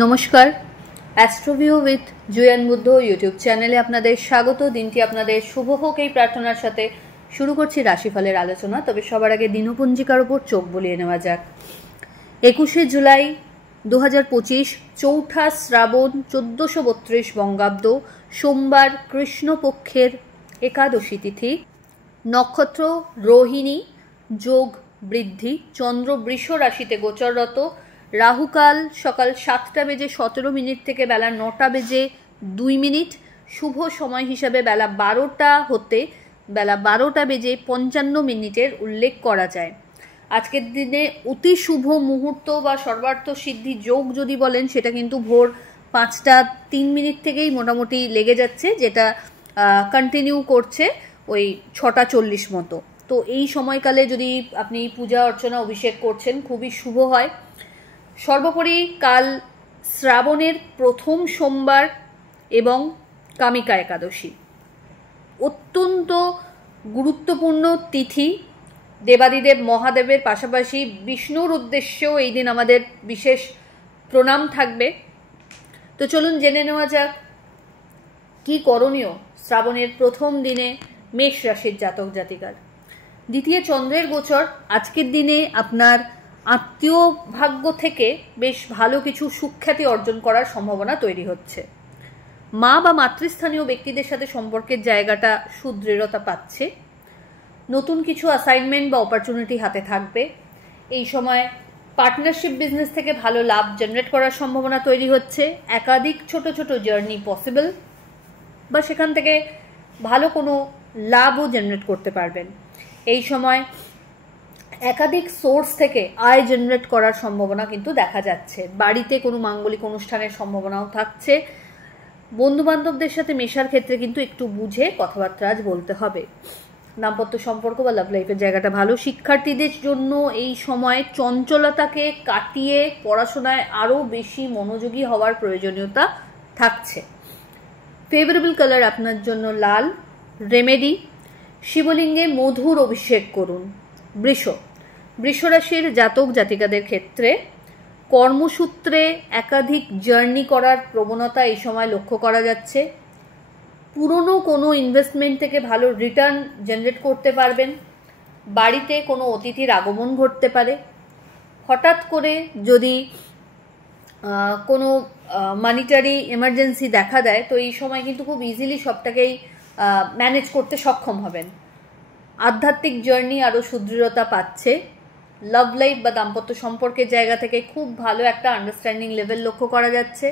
নমস্কার, অ্যাস্ট্রোভিউ with Juan Buddha YouTube চ্যানেলে আপনাদের স্বাগত। দিনটি আপনাদের শুভ হোক এই প্রার্থনার সাথে শুরু করছি রাশিফলের আলোচনা। তবে সবার আগে দিনপঞ্জিকার উপর চোখ বুলিয়ে নেওয়া যাক। 21শে জুলাই 2025, 4ঠা শ্রাবণ, 1432 বঙ্গাব্দ, সোমবার, কৃষ্ণপক্ষের একাদশী তিথি, নক্ষত্র রোহিণী, যোগ বৃদ্ধি, চন্দ্র বৃষ রাশিতে গোচররত, রাহুকাল সকাল 7:17 থেকে বেলা 9:02, শুভ সময় হিসাবে বেলা 12টা হতে বেলা 12:55 উল্লেখ করা যায়। আজকের দিনে অতি শুভ মুহূর্ত বা সর্বার্থ সিদ্ধি যোগ যদি বলেন, সেটা কিন্তু ভোর 5টা 3 থেকেই মোটামুটি লেগে যাচ্ছে, যেটা কন্টিনিউ করছে ওই 6টা 40 মতো। তো এই সময়কালে যদি আপনি পূজা অর্চনা অভিষেক করছেন, খুবই শুভ হয়। সর্বোপরি কাল শ্রাবণের প্রথম সোমবার এবং কামিকা একাদশী, অত্যন্ত গুরুত্বপূর্ণ তিথি। দেবাদিদেব মহাদেবের পাশাপাশি বিষ্ণুর উদ্দেশ্যেও এই দিন আমাদের বিশেষ প্রণাম থাকবে। তো চলুন জেনে নেওয়া যাক কি করণীয় শ্রাবণের প্রথম দিনে মেষ রাশির জাতক জাতিকার। দ্বিতীয় চন্দ্রের গোচর আজকের দিনে আপনার আত্মীয় ভাগ্য থেকে বেশ ভালো কিছু সুখ্যাতি অর্জন করার সম্ভাবনা তৈরি হচ্ছে। মা বা মাতৃস্থানীয় ব্যক্তিদের সাথে সম্পর্কের জায়গাটা সুদৃঢ়তা পাচ্ছে। নতুন কিছু অ্যাসাইনমেন্ট বা অপরচুনিটি হাতে থাকবে। এই সময় পার্টনারশিপ বিজনেস থেকে ভালো লাভ জেনারেট করার সম্ভাবনা তৈরি হচ্ছে। একাধিক ছোট ছোট জার্নি পসিবল, বা সেখান থেকে ভালো কোনো লাভও জেনারেট করতে পারবেন। এই সময় একাধিক সোর্স থেকে আয় জেনারেট করার সম্ভাবনা কিন্তু দেখা যাচ্ছে। বাড়িতে কোনো মাঙ্গলিক অনুষ্ঠানের সম্ভাবনাও থাকছে। বন্ধু বান্ধবদের সাথে মেশার ক্ষেত্রে কিন্তু একটু বুঝে কথাবার্তা আজ বলতে হবে। দাম্পত্য সম্পর্ক বা লাভ লাইফের জায়গাটা ভালো। শিক্ষার্থীদের জন্য এই সময় চঞ্চলতাকে কাটিয়ে পড়াশোনায় আরও বেশি মনোযোগী হওয়ার প্রয়োজনীয়তা থাকছে। ফেভারেবল কালার আপনার জন্য লাল। রেমেডি, শিবলিঙ্গে মধুর অভিষেক করুন। বৃষ রাশির জাতক জাতিকাদের ক্ষেত্রে কর্মসূত্রে একাধিক জার্নি করার প্রবণতা এই সময় লক্ষ্য করা যাচ্ছে। পুরনো কোনো ইনভেস্টমেন্ট থেকে ভালো রিটার্ন জেনারেট করতে পারবেন। বাড়িতে কোনো অতিথির আগমন ঘটতে পারে। হঠাৎ করে যদি কোনো মানিটারি এমার্জেন্সি দেখা দেয়, তো এই সময় কিন্তু খুব ইজিলি সবটাকেই ম্যানেজ করতে সক্ষম হবেন। আধ্যাত্মিক জার্নি আরও সুদৃঢ়তা পাচ্ছে। লাভ লাইফ বা দাম্পত্য সম্পর্কের জায়গা থেকে খুব ভালো একটা আন্ডারস্ট্যান্ডিং লেভেল লক্ষ্য করা যাচ্ছে।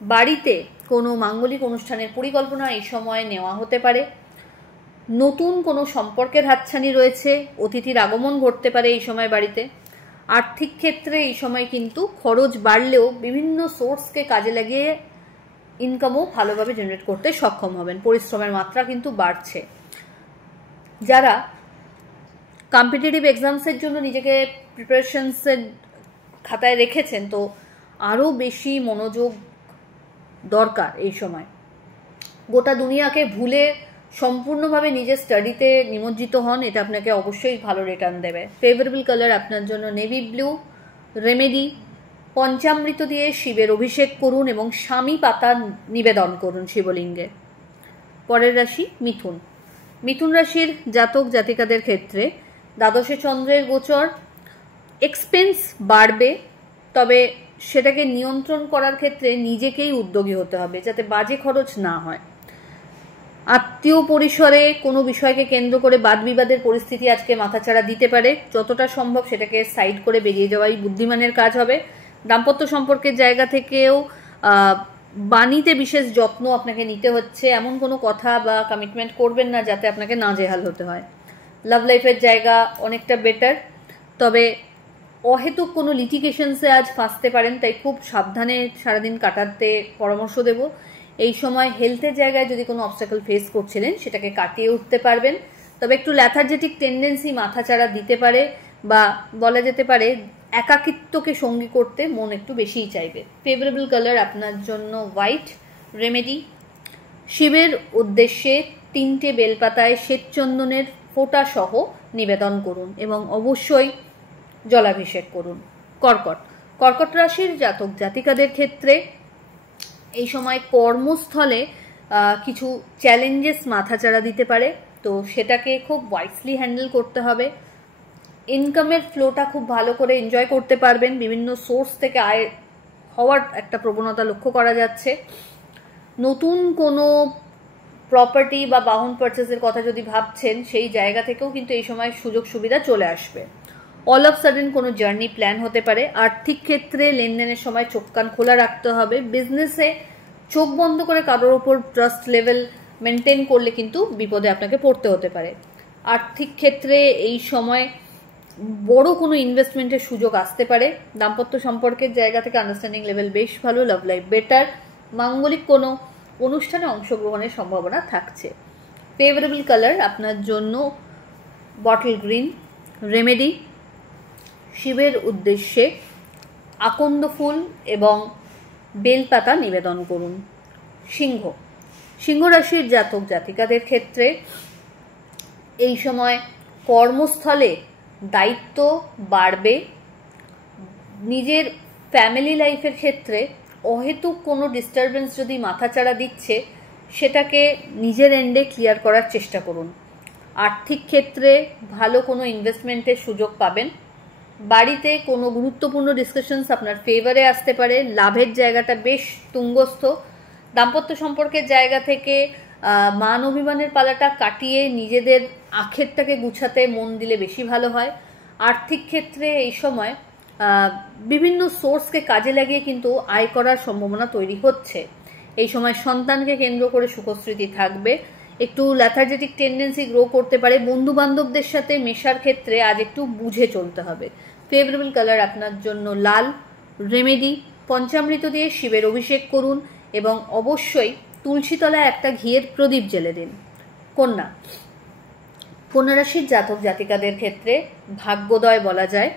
বাড়িতে কোনো মাঙ্গলিক অনুষ্ঠানের পরিকল্পনা এই সময় নেওয়া হতে পারে। নতুন কোনো সম্পর্কের হাতছানি রয়েছে। অতিথির আগমন ঘটতে পারে এই সময় বাড়িতে। আর্থিক ক্ষেত্রে এই সময় কিন্তু খরচ বাড়লেও বিভিন্ন সোর্সকে কাজে লাগিয়ে ইনকামও ভালোভাবে জেনারেট করতে সক্ষম হবেন। পরিশ্রমের মাত্রা কিন্তু বাড়ছে। যারা কম্পিটিটিভ এক্সামসের জন্য নিজেকে প্রিপারেশনসের খাতায় রেখেছেন, তো আরও বেশি মনোযোগ দরকার এই সময়। গোটা দুনিয়াকে ভুলে সম্পূর্ণভাবে নিজের স্টাডিতে নিমজ্জিত হন, এটা আপনাকে অবশ্যই ভালো রিটার্ন দেবে। ফেভারেবল কালার আপনার জন্য নেভি ব্লু। রেমেডি, পঞ্চামৃত দিয়ে শিবের অভিষেক করুন এবং স্বামী পাতা নিবেদন করুন শিবলিঙ্গে। পরের রাশি মিথুন। মিথুন রাশির জাতক জাতিকাদের ক্ষেত্রে দ্বাদশে চন্দ্রের গোচর। এক্সপেন্স বাড়বে, তবে সেটাকে নিয়ন্ত্রণ করার ক্ষেত্রে নিজেকেই উদ্যোগী হতে হবে, যাতে বাজে খরচ না হয়। আত্মীয় পরিসরে কোনো বিষয়কে কেন্দ্র করে বাদ বিবাদের পরিস্থিতি আজকে মাথাচাড়া দিতে পারে। যতটা সম্ভব সেটাকে সাইড করে বেরিয়ে যাওয়াই বুদ্ধিমানের কাজ হবে। দাম্পত্য সম্পর্কের জায়গা থেকেও বাণীতে বিশেষ যত্ন আপনাকে নিতে হচ্ছে। এমন কোনো কথা বা কমিটমেন্ট করবেন না যাতে আপনাকে নাজেহাল হতে হয়। লাভ লাইফের জায়গা অনেকটা বেটার, তবে অহেতুক কোনো লিটিগেশনসে আজ ফাঁসতে পারেন, তাই খুব সাবধানে সারাদিন কাটাতে পরামর্শ দেব। এই সময় হেলথের জায়গায় যদি কোনো অবস্টাকল ফেস করছিলেন, সেটাকে কাটিয়ে উঠতে পারবেন। তবে একটু ল্যাথার্জেটিক টেন্ডেন্সি মাথাচাড়া দিতে পারে, বা বলা যেতে পারে একাকিত্বকে সঙ্গী করতে মন একটু বেশিই চাইবে। ফেভারেবল কালার আপনার জন্য হোয়াইট। রেমেডি, শিবের উদ্দেশ্যে 3টে বেলপাতায় শ্বেতচন্দনের ফোঁটা সহ নিবেদন করুন এবং অবশ্যই জলাভিষেক করুন। কর্কট, কর্কট রাশির জাতক জাতিকাদের ক্ষেত্রে এই সময় কর্মস্থলে কিছু চ্যালেঞ্জেস মাথাচাড়া দিতে পারে, তো সেটাকে খুব ওয়াইসলি হ্যান্ডেল করতে হবে। ইনকামের ফ্লোটা খুব ভালো করে এনজয় করতে পারবেন, বিভিন্ন সোর্স থেকে আয় হওয়ার একটা প্রবণতা লক্ষ্য করা যাচ্ছে। নতুন কোনো প্রপার্টি বা বাহন পারচেসের কথা যদি ভাবছেন, সেই জায়গা থেকেও কিন্তু এই সময় সুযোগ সুবিধা চলে আসবে। অল অফ সাডেন কোনো জার্নি প্ল্যান হতে পারে। আর্থিক ক্ষেত্রে লেনদেনের সময় চোখ কান খোলা রাখতে হবে। বিজনেসে চোখ বন্ধ করে কারোর ওপর ট্রাস্ট লেভেল মেনটেন করলে কিন্তু বিপদে আপনাকে পড়তে হতে পারে। আর্থিক ক্ষেত্রে এই সময় বড় কোনো ইনভেস্টমেন্টের সুযোগ আসতে পারে। দাম্পত্য সম্পর্কের জায়গা থেকে আন্ডারস্ট্যান্ডিং লেভেল বেশ ভালো, লাভ লাইফ বেটার। মাঙ্গলিক কোনো অনুষ্ঠানে অংশগ্রহণের সম্ভাবনা থাকছে। ফেভারেবল কালার আপনার জন্য বটল গ্রিন। রেমেডি, শিবের উদ্দেশ্যে আকন্দ ফুল এবং বেলপাতা নিবেদন করুন। সিংহ, সিংহ রাশির জাতক জাতিকাদের ক্ষেত্রে এই সময় কর্মস্থলে দায়িত্ব বাড়বে। নিজের ফ্যামিলি লাইফের ক্ষেত্রে অহেতুক কোনো ডিস্টারবেন্স যদি মাথাচাড়া দিচ্ছে, সেটাকে নিজের এন্ডে ক্লিয়ার করার চেষ্টা করুন। আর্থিক ক্ষেত্রে ভালো কোনো ইনভেস্টমেন্টের সুযোগ পাবেন। বাড়িতে কোনো গুরুত্বপূর্ণ ডিসকাশনস আপনার ফেভারে আসতে পারে। লাভের জায়গাটা বেশ তুঙ্গস্থ। দাম্পত্য সম্পর্কের জায়গা থেকে মান অভিমানের পালাটা কাটিয়ে নিজেদের আখেরটাকে গুছাতে মন দিলে বেশি ভালো হয়। আর্থিক ক্ষেত্রে এই সময় বিভিন্ন সোর্সকে কাজে লাগিয়ে কিন্তু আয় করার সম্ভাবনা তৈরি হচ্ছে। এই সময় সন্তানকে কেন্দ্র করে সুখস্মৃতি থাকবে। একটু ল্যাথার্জেটিক টেন্ডেন্সি গ্রো করতে পারে। বন্ধু বান্ধবদের সাথে মেশার ক্ষেত্রে আজ একটু বুঝে চলতে হবে। ফেভারেবল কালার আপনার জন্য লাল। রেমেডি, পঞ্চামৃত দিয়ে শিবের অভিষেক করুন এবং অবশ্যই তুলসী তলায় একটা ঘিয়ের প্রদীপ জ্বেলে দিন। কন্যা, কন্যা রাশির জাতক জাতিকাদের ক্ষেত্রে ভাগ্যোদয় বলা যায়।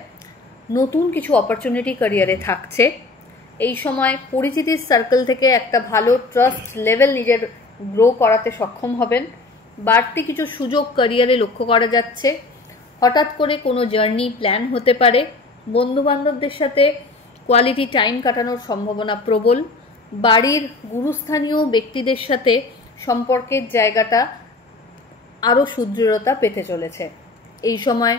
নতুন কিছু অপরচুনিটি ক্যারিয়ারে থাকছে। এই সময় পরিচিতির সার্কেল থেকে একটা ভালো ট্রাস্ট লেভেল নিজের গ্রো করাতে সক্ষম হবেন। বাড়তি কিছু সুযোগ ক্যারিয়ারে লক্ষ্য করা যাচ্ছে। হঠাৎ করে কোনো জার্নি প্ল্যান হতে পারে। বন্ধু বান্ধবদের সাথে কোয়ালিটি টাইম কাটানোর সম্ভাবনা প্রবল। বাড়ির গুরুস্থানীয় ব্যক্তিদের সাথে সম্পর্কের জায়গাটা আরও সুদৃঢ়তা পেতে চলেছে। এই সময়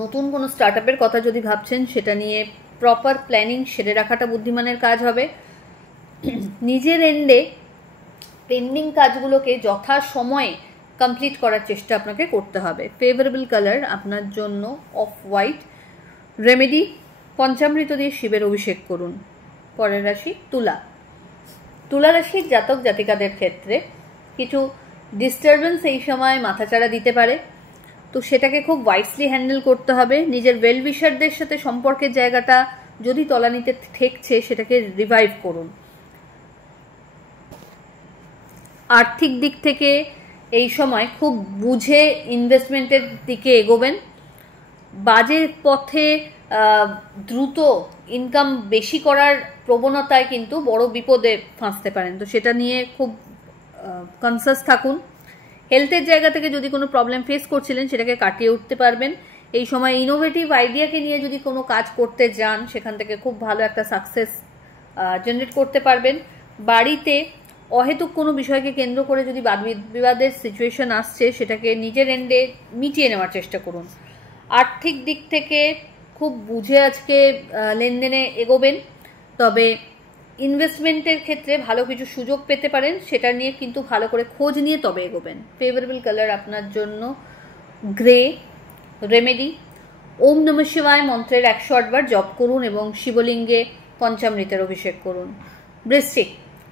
নতুন কোনো স্টার্ট আপের কথা যদি ভাবছেন, সেটা নিয়ে প্রপার প্ল্যানিং সেরে রাখাটা বুদ্ধিমানের কাজ হবে। নিজের এন্ডে পেন্ডিং কাজগুলোকে যথাসময়ে কমপ্লিট করার চেষ্টা আপনাকে করতে হবে। ফেভারেবল কালার আপনার জন্য অফ হোয়াইট। রেমেডি, পঞ্চামৃত দিয়ে শিবের অভিষেক করুন। পরের রাশি তুলা। তুলা রাশির জাতক জাতিকাদের ক্ষেত্রে কিছু ডিস্টারবেন্স এই সময় মাথাচাড়া দিতে পারে, তো সেটাকে খুব ওয়াইসলি হ্যান্ডেল করতে হবে। নিজের ওয়েল উইশারদের সাথে সম্পর্কের জায়গাটা যদি তলানিতে ঠেকছে, সেটাকে রিভাইভ করুন। আর্থিক দিক থেকে এই সময় খুব বুঝে ইনভেস্টমেন্টের দিকে এগোবেন। বাজে পথে দ্রুত ইনকাম বেশি করার প্রবণতায় কিন্তু বড় বিপদে ফাঁসতে পারেন, তো সেটা নিয়ে খুব কনসাস থাকুন। হেলথের জায়গা থেকে যদি কোনো প্রবলেম ফেস করছিলেন, সেটাকে কাটিয়ে উঠতে পারবেন। এই সময় ইনোভেটিভ আইডিয়াকে নিয়ে যদি কোনো কাজ করতে যান, সেখান থেকে খুব ভালো একটা সাকসেস জেনারেট করতে পারবেন। বাড়িতে অহেতুক কোনো বিষয়কে কেন্দ্র করে যদি বাদ বিবাদের সিচুয়েশন আসছে, সেটাকে নিজের এন্ডে মিটিয়ে নেওয়ার চেষ্টা করুন। আর্থিক দিক থেকে খুব বুঝে আজকে লেনদেনে এগোবেন, তবে ইনভেস্টমেন্টের ক্ষেত্রে ভালো কিছু সুযোগ পেতে পারেন, সেটা নিয়ে কিন্তু ভালো করে খোঁজ নিয়ে তবে এগোবেন। ফেভারেবল কালার আপনার জন্য গ্রে। রেমেডি, ওম নমঃ শিবায় মন্ত্রের 108 বার জপ করুন এবং শিবলিঙ্গে পঞ্চামৃতের অভিষেক করুন। বৃশ্চিক,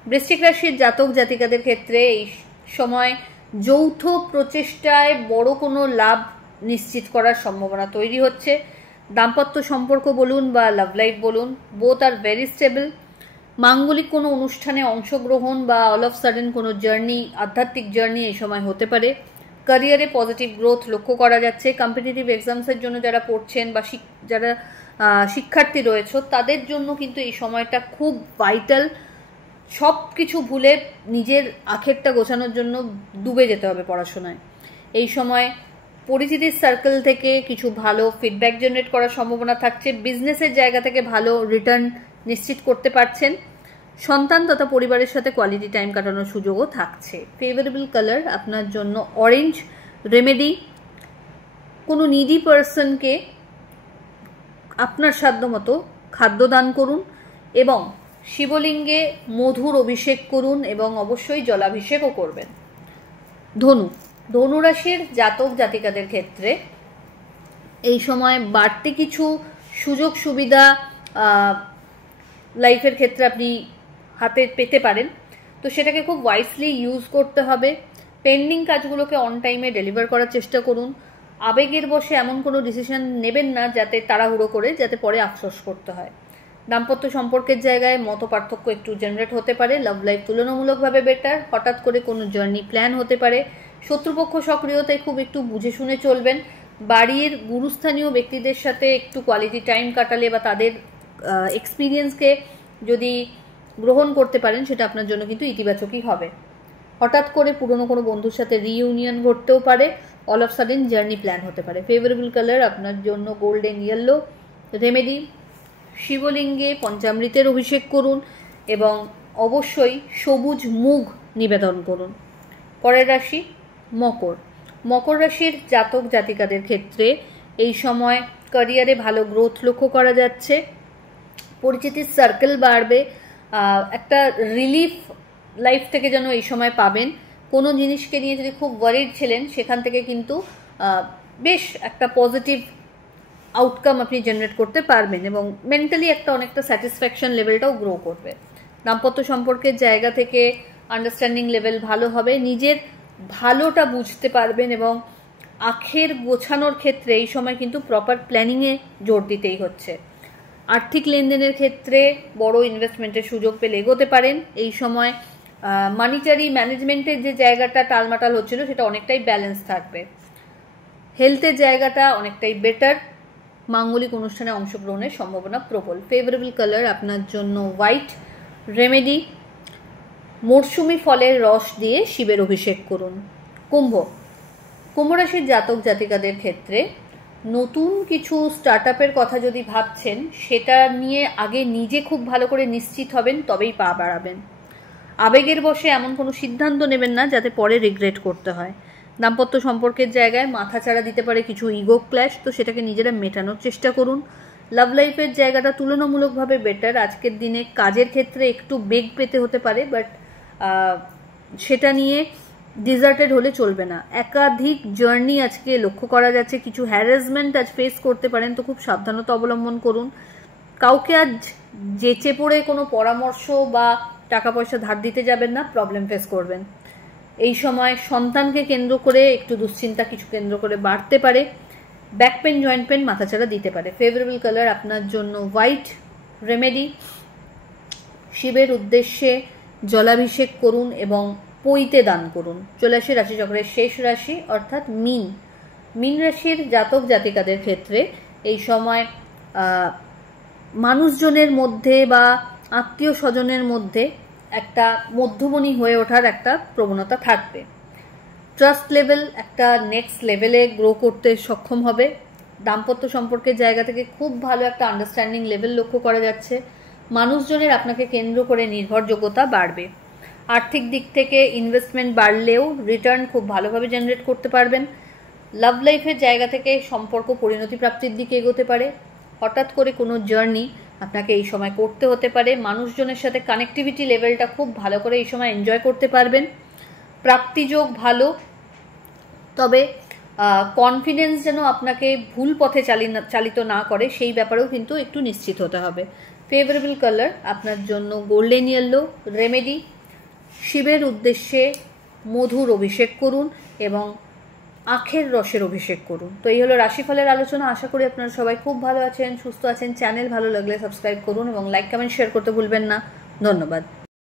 বৃশ্চিক রাশির জাতক জাতিকাদের ক্ষেত্রে এই সময় যৌথ প্রচেষ্টায় বড় কোনো লাভ নিশ্চিত করার সম্ভাবনা তৈরি হচ্ছে। দাম্পত্য সম্পর্ক বলুন বা লাভ লাইফ বলুন, বোথ আর ভেরি স্টেবল। মাঙ্গলিক কোনো অনুষ্ঠানে অংশগ্রহণ বা অল অফ সাডেন কোনো জার্নি, আধ্যাত্মিক জার্নি এই সময় হতে পারে। ক্যারিয়ারে পজিটিভ গ্রোথ লক্ষ্য করা যাচ্ছে। কম্পিটিটিভ এক্সামসের জন্য যারা পড়ছেন বা যারা শিক্ষার্থী রয়েছে, তাদের জন্য কিন্তু এই সময়টা খুব ভাইটাল। সব কিছু ভুলে নিজের আখেরটা গোছানোর জন্য ডুবে যেতে হবে পড়াশোনায়। এই সময় পরিচিতির সার্কেল থেকে কিছু ভালো ফিডব্যাক জেনারেট করার সম্ভাবনা থাকছে। বিজনেসের জায়গা থেকে ভালো রিটার্ন নিশ্চিত করতে পারছেন। সন্তান তথা পরিবারের সাথে কোয়ালিটি টাইম কাটানোর সুযোগও থাকছে। ফেভারেবল কালার আপনার জন্য অরেঞ্জ। রেমেডি, কোনো নিডি পার্সনকে আপনার সাধ্যমতো খাদ্য দান করুন এবং শিবলিঙ্গে মধুর অভিষেক করুন এবং অবশ্যই জলাভিষেকও করবেন। ধনু রাশির জাতক জাতিকাদের ক্ষেত্রে এই সময় বাড়তি কিছু সুযোগ সুবিধা লাইফের ক্ষেত্রে আপনি হাতে পেতে পারেন, তো সেটাকে খুব ওয়াইসলি ইউজ করতে হবে। পেন্ডিং কাজগুলোকে অন টাইমে ডেলিভার করার চেষ্টা করুন। আবেগের বশে এমন কোনো ডিসিশন নেবেন না যাতে তাড়াহুড়ো করে যাতে পরে আফসোস করতে হয়। দাম্পত্য সম্পর্কের জায়গায় মত পার্থক্য একটু জেনারেট হতে পারে। লাভ লাইফ তুলনামূলকভাবে বেটার। হঠাৎ করে কোনো জার্নি প্ল্যান হতে পারে। শত্রুপক্ষ সক্রিয়তায় খুব একটু বুঝে শুনে চলবেন। বাড়ির গুরুস্থানীয় ব্যক্তিদের সাথে একটু কোয়ালিটি টাইম কাটালে বা তাদের এক্সপিরিয়েন্সকে যদি গ্রহণ করতে পারেন সেটা আপনার জন্য কিন্তু ইতিবাচকই হবে। হঠাৎ করে পুরনো কোনো বন্ধুর সাথে রিইউনিয়ন ঘটতেও পারে। All of sudden journey plan হতে পারে। ফেভারেবল কালার আপনার জন্য গোল্ডেন ইয়েলো। রেমেডি, শিবলিঙ্গে পঞ্চামৃতের অভিষেক করুন এবং অবশ্যই সবুজ মুগ নিবেদন করুন। পরের রাশি মকর। মকর রাশির জাতক জাতিকাদের ক্ষেত্রে এই সময় ক্যারিয়ারে ভালো গ্রোথ লক্ষ্য করা যাচ্ছে। পরিচিতির সার্কেল বাড়বে। একটা রিলিফ লাইফ থেকে যেন এই সময় পাবেন। কোনো জিনিসকে নিয়ে যদি খুব ওয়ারিড ছিলেন সেখান থেকে কিন্তু বেশ একটা পজিটিভ আউটকাম আপনি জেনারেট করতে পারবেন এবং মেন্টালি একটা অনেকটা স্যাটিসফ্যাকশন লেভেলটাও গ্রো করবে। দাম্পত্য সম্পর্কের জায়গা থেকে আন্ডারস্ট্যান্ডিং লেভেল ভালো হবে। নিজের ভালোটা বুঝতে পারবেন এবং আখের গোছানোর ক্ষেত্রে এই সময় কিন্তু প্রপার প্ল্যানিংয়ে জোর দিতেই হচ্ছে। আর্থিক লেনদেনের ক্ষেত্রে বড় ইনভেস্টমেন্টের সুযোগ পেলে এগোতে পারেন। এই সময় মানিটারি ম্যানেজমেন্টের যে জায়গাটা টালমাটাল হচ্ছিল সেটা অনেকটাই ব্যালেন্স থাকবে। হেলথের জায়গাটা অনেকটাই বেটার। মাঙ্গলিক অনুষ্ঠানে অংশগ্রহণের সম্ভাবনা প্রবল। ফেভারেবল কালার আপনার জন্য হোয়াইট। রেমেডি, মরশুমি ফলের রস দিয়ে শিবের অভিষেক করুন। কুম্ভ রাশির জাতক জাতিকাদের ক্ষেত্রে নতুন কিছু স্টার্ট আপের কথা যদি ভাবছেন সেটা নিয়ে আগে নিজে খুব ভালো করে নিশ্চিত হবেন, তবেই পা বাড়াবেন। আবেগের বশে এমন কোনো সিদ্ধান্ত নেবেন না যাতে পরে রিগ্রেট করতে হয়। দাম্পত্য সম্পর্কের জায়গায় মাথাচাড়া দিতে পারে কিছু ইগো ক্ল্যাশ, তো সেটাকে নিজেরা মেটানোর চেষ্টা করুন। লাভ লাইফের জায়গাটা তুলনামূলকভাবে বেটার। আজকের দিনে কাজের ক্ষেত্রে একটু বেগ পেতে হতে পারে, বাট সেটা নিয়ে ডিজার্টেড হলে চলবে না। একাধিক জার্নি আজকে লক্ষ্য করা যাচ্ছে। কিছু হ্যারাসমেন্ট আজ ফেস করতে পারেন, তো খুব সাবধানতা অবলম্বন করুন। কাউকে আজ যেচে পড়ে কোনো পরামর্শ বা টাকা পয়সা ধার দিতে যাবেন না, প্রবলেম ফেস করবেন। এই সময় সন্তানকে কেন্দ্র করে একটু দুশ্চিন্তা কিছু কেন্দ্র করে বাড়তে পারে। ব্যাক পেন, জয়েন্ট পেন মাথাচাড়া দিতে পারে। ফেভারেবল কালার আপনার জন্য হোয়াইট। রেমেডি, শিবের উদ্দেশ্যে জলাভিষেক করুন এবং পইতে দান করুন। চলে আসি রাশিচক্রের শেষ রাশি অর্থাৎ মীন রাশির জাতক জাতিকাদের ক্ষেত্রে এই সময় মানুষজনের মধ্যে বা আত্মীয় স্বজনের মধ্যে একটা মধ্যমণি হয়ে ওঠার একটা প্রবণতা থাকবে। ট্রাস্ট লেভেল একটা নেক্সট লেভেলে গ্রো করতে সক্ষম হবে। দাম্পত্য সম্পর্কের জায়গা থেকে খুব ভালো একটা আন্ডারস্ট্যান্ডিং লেভেল লক্ষ্য করা যাচ্ছে। মানুষজনের আপনাকে কেন্দ্র করে নির্ভরযোগ্যতা বাড়বে। আর্থিক দিক থেকে ইনভেস্টমেন্ট বাড়লেও রিটার্ন খুব ভালোভাবে জেনারেট করতে পারবেন। লাভ লাইফের জায়গা থেকে সম্পর্ক পরিণতি প্রাপ্তির দিকে এগোতে পারে। হঠাৎ করে কোনো জার্নি আপনাকে এই সময় করতে হতে পারে। মানুষজনের সাথে কানেক্টিভিটি লেভেলটা খুব ভালো করে এই সময় এনজয় করতে পারবেন। প্রাপ্তিযোগ ভালো, তবে কনফিডেন্স যেন আপনাকে ভুল পথে চালিত না করে সেই ব্যাপারেও কিন্তু একটু নিশ্চিত হতে হবে। ফেভারেবল কালার আপনার জন্য গোল্ডেন ইয়েলো। রেমেডি, শিবের উদ্দেশ্যে মধুর অভিষেক করুন এবং আখের রসের অভিষেক করুন। তো এই হলো রাশিফলের আলোচনা। আশা করি আপনারা সবাই খুব ভালো আছেন, সুস্থ আছেন। চ্যানেল ভালো লাগলে সাবস্ক্রাইব করুন এবং লাইক কমেন্ট শেয়ার করতে ভুলবেন না। ধন্যবাদ।